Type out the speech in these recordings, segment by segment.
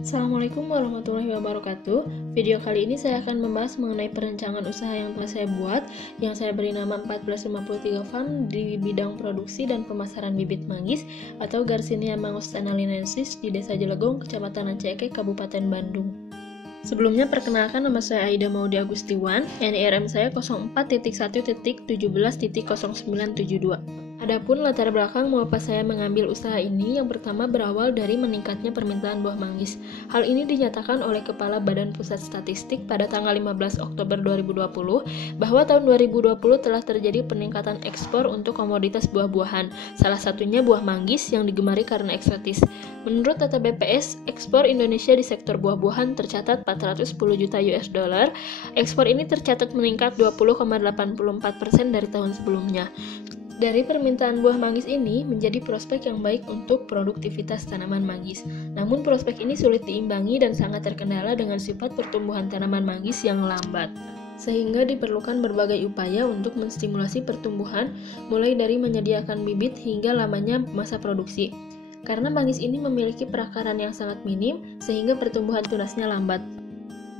Assalamualaikum warahmatullahi wabarakatuh. Video kali ini saya akan membahas mengenai perencanaan usaha yang telah saya buat, yang saya beri nama 1453 Farm di bidang produksi dan pemasaran bibit manggis atau Garcinia mangostana linensis di Desa Jelegong, Kecamatan Rancaekek, Kabupaten Bandung. Sebelumnya perkenalkan, nama saya Aida Maudy Agustiwan, NIRM saya 04.1.17.0972. Adapun latar belakang mengapa saya mengambil usaha ini, yang pertama berawal dari meningkatnya permintaan buah manggis. Hal ini dinyatakan oleh Kepala Badan Pusat Statistik pada tanggal 15 Oktober 2020 bahwa tahun 2020 telah terjadi peningkatan ekspor untuk komoditas buah-buahan, salah satunya buah manggis yang digemari karena eksotis. Menurut data BPS, ekspor Indonesia di sektor buah-buahan tercatat 410 juta US dollar. Ekspor ini tercatat meningkat 20,84% dari tahun sebelumnya. Dari permintaan buah manggis ini menjadi prospek yang baik untuk produktivitas tanaman manggis. Namun prospek ini sulit diimbangi dan sangat terkendala dengan sifat pertumbuhan tanaman manggis yang lambat. Sehingga diperlukan berbagai upaya untuk menstimulasi pertumbuhan, mulai dari menyediakan bibit hingga lamanya masa produksi. Karena manggis ini memiliki perakaran yang sangat minim, sehingga pertumbuhan tunasnya lambat.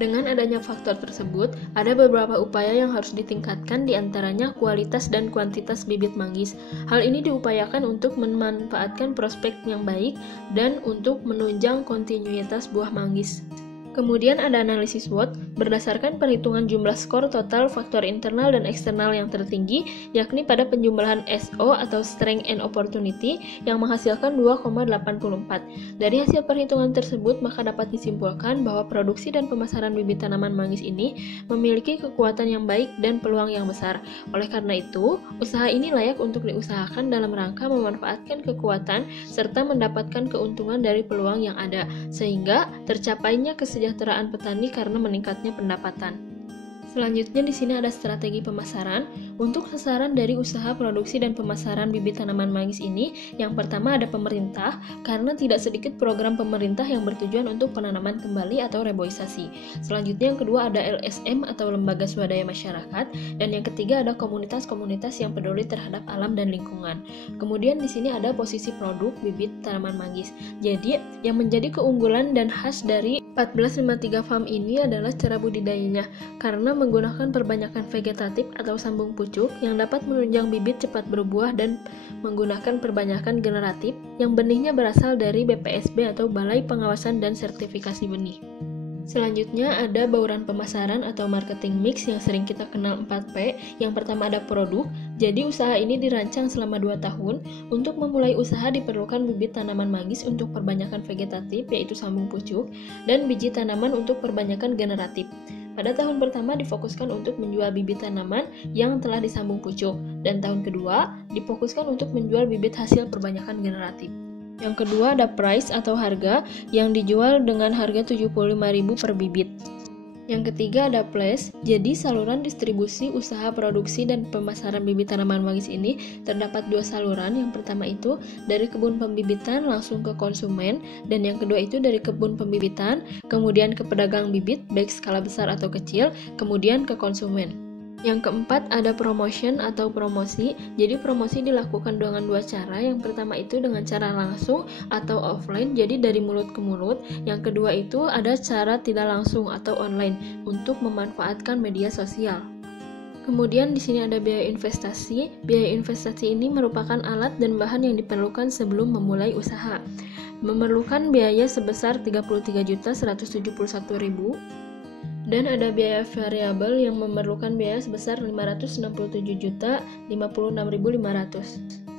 Dengan adanya faktor tersebut, ada beberapa upaya yang harus ditingkatkan, diantaranya kualitas dan kuantitas bibit manggis. Hal ini diupayakan untuk memanfaatkan prospek yang baik dan untuk menunjang kontinuitas buah manggis. Kemudian ada analisis SWOT berdasarkan perhitungan jumlah skor total faktor internal dan eksternal yang tertinggi, yakni pada penjumlahan SO atau Strength and Opportunity yang menghasilkan 2,84. Dari hasil perhitungan tersebut, maka dapat disimpulkan bahwa produksi dan pemasaran bibit tanaman manggis ini memiliki kekuatan yang baik dan peluang yang besar. Oleh karena itu, usaha ini layak untuk diusahakan dalam rangka memanfaatkan kekuatan serta mendapatkan keuntungan dari peluang yang ada, sehingga tercapainya kesejahteraan petani karena meningkatnya pendapatan. Selanjutnya di sini ada strategi pemasaran. Untuk sasaran dari usaha produksi dan pemasaran bibit tanaman manggis ini, yang pertama ada pemerintah, karena tidak sedikit program pemerintah yang bertujuan untuk penanaman kembali atau reboisasi. Selanjutnya yang kedua ada LSM atau lembaga swadaya masyarakat, dan yang ketiga ada komunitas-komunitas yang peduli terhadap alam dan lingkungan. Kemudian di sini ada posisi produk bibit tanaman manggis. Jadi yang menjadi keunggulan dan khas dari 1453 Farm ini adalah cara budidayanya, karena menggunakan perbanyakan vegetatif atau sambung pucuk yang dapat menunjang bibit cepat berbuah dan menggunakan perbanyakan generatif yang benihnya berasal dari BPSB atau Balai Pengawasan dan Sertifikasi Benih. Selanjutnya ada bauran pemasaran atau marketing mix yang sering kita kenal 4P. Yang pertama ada produk. Jadi usaha ini dirancang selama 2 tahun. Untuk memulai usaha diperlukan bibit tanaman manggis untuk perbanyakan vegetatif yaitu sambung pucuk, dan biji tanaman untuk perbanyakan generatif. Pada tahun pertama difokuskan untuk menjual bibit tanaman yang telah disambung pucuk, dan tahun kedua difokuskan untuk menjual bibit hasil perbanyakan generatif. Yang kedua ada price atau harga yang dijual dengan harga 75.000 per bibit. Yang ketiga ada place, jadi saluran distribusi usaha produksi dan pemasaran bibit tanaman manggis ini terdapat 2 saluran. Yang pertama itu dari kebun pembibitan langsung ke konsumen, dan yang kedua itu dari kebun pembibitan kemudian ke pedagang bibit baik skala besar atau kecil, kemudian ke konsumen. Yang keempat ada promotion atau promosi. Jadi promosi dilakukan dengan 2 cara. Yang pertama itu dengan cara langsung atau offline, jadi dari mulut ke mulut. Yang kedua itu ada cara tidak langsung atau online untuk memanfaatkan media sosial. Kemudian di sini ada biaya investasi. Biaya investasi ini merupakan alat dan bahan yang diperlukan sebelum memulai usaha. Memerlukan biaya sebesar 33.171.000. Dan ada biaya variabel yang memerlukan biaya sebesar 567.056.500.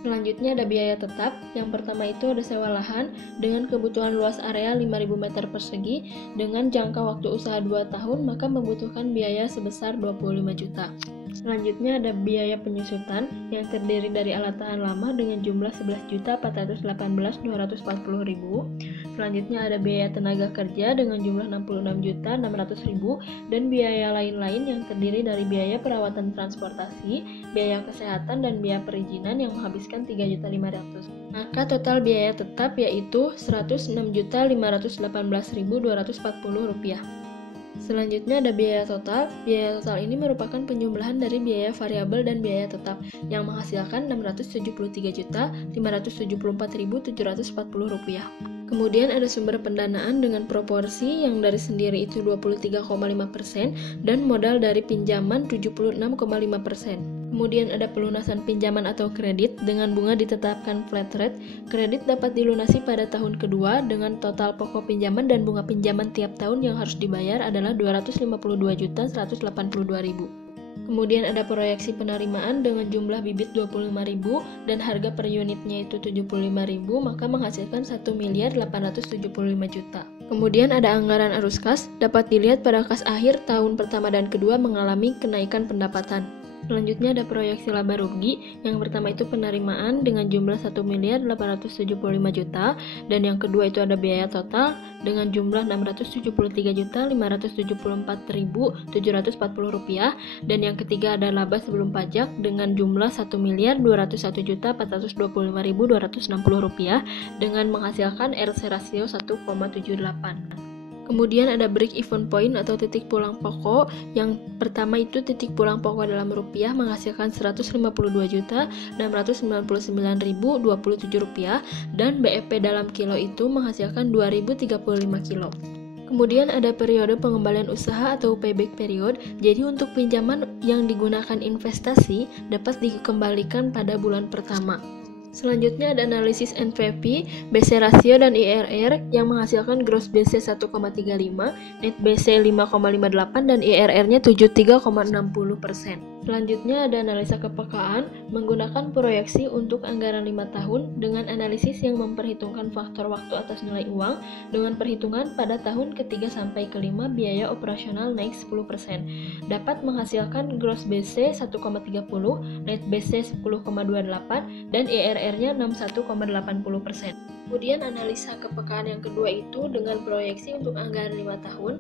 Selanjutnya ada biaya tetap. Yang pertama itu ada sewa lahan dengan kebutuhan luas area 5.000 meter persegi dengan jangka waktu usaha 2 tahun, maka membutuhkan biaya sebesar 25 juta. Selanjutnya ada biaya penyusutan yang terdiri dari alat tahan lama dengan jumlah 11.418.240.000. Selanjutnya ada biaya tenaga kerja dengan jumlah 66.600.000 dan biaya lain-lain yang terdiri dari biaya perawatan transportasi, biaya kesehatan, dan biaya perizinan yang menghabiskan 3.500.000. Maka total biaya tetap yaitu Rp106.518.240. Selanjutnya ada biaya total. Biaya total ini merupakan penjumlahan dari biaya variabel dan biaya tetap yang menghasilkan Rp673.574.740. Kemudian ada sumber pendanaan dengan proporsi yang dari sendiri itu 23,5% dan modal dari pinjaman 76,5%. Kemudian ada pelunasan pinjaman atau kredit dengan bunga ditetapkan flat rate. Kredit dapat dilunasi pada tahun kedua dengan total pokok pinjaman dan bunga pinjaman tiap tahun yang harus dibayar adalah 252.182.000. Kemudian ada proyeksi penerimaan dengan jumlah bibit 25.000 dan harga per unitnya itu 75.000, maka menghasilkan 1.875.000.000. Kemudian ada anggaran arus kas, dapat dilihat pada kas akhir tahun pertama dan kedua mengalami kenaikan pendapatan. Selanjutnya ada proyeksi laba rugi. Yang pertama itu penerimaan dengan jumlah 1.875.000.000 dan yang kedua itu ada biaya total dengan jumlah 673.574.740 rupiah dan yang ketiga ada laba sebelum pajak dengan jumlah 1.201.425.260 rupiah dengan menghasilkan RC rasio 1,78. Kemudian ada break even point atau titik pulang pokok. Yang pertama itu titik pulang pokok dalam rupiah menghasilkan 152.699.027 rupiah dan BEP dalam kilo itu menghasilkan 2.035 kilo. Kemudian ada periode pengembalian usaha atau payback period. Jadi untuk pinjaman yang digunakan investasi dapat dikembalikan pada bulan pertama. Selanjutnya ada analisis NPV, BC rasio dan IRR yang menghasilkan gross BC 1,35, net BC 5,58 dan IRR-nya 73,60%. Selanjutnya ada analisa kepekaan menggunakan proyeksi untuk anggaran 5 tahun dengan analisis yang memperhitungkan faktor waktu atas nilai uang dengan perhitungan pada tahun ketiga sampai kelima biaya operasional naik 10%. Dapat menghasilkan gross BC 1,30, net BC 10,28 dan IRR-nya 61,80%. Kemudian analisa kepekaan yang kedua itu dengan proyeksi untuk anggaran 5 tahun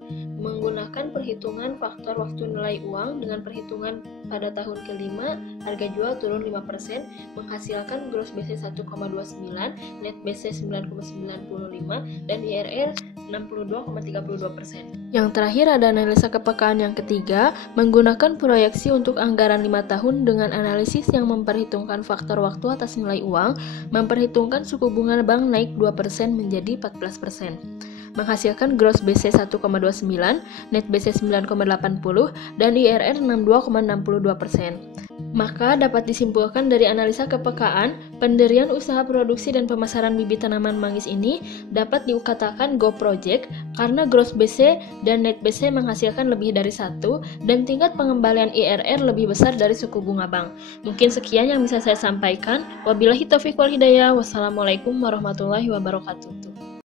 menggunakan perhitungan faktor waktu nilai uang dengan perhitungan pada tahun kelima harga jual turun 5% menghasilkan gross BC 1,29, net BC 9,95 dan IRR 62,32%. Yang terakhir ada analisa kepekaan yang ketiga menggunakan proyeksi untuk anggaran 5 tahun dengan analisis yang memperhitungkan faktor waktu atas nilai uang, memperhitungkan suku bunga bank naik 2% menjadi 14%. Menghasilkan gross BC 1,29, net BC 9,80 dan IRR 62,62%. Maka dapat disimpulkan dari analisa kepekaan, pendirian usaha produksi dan pemasaran bibit tanaman manggis ini dapat dikatakan go project karena gross BC dan net BC menghasilkan lebih dari 1 dan tingkat pengembalian IRR lebih besar dari suku bunga bank. Mungkin sekian yang bisa saya sampaikan. Wabillahi taufiq wal hidayah. Wassalamualaikum warahmatullahi wabarakatuh.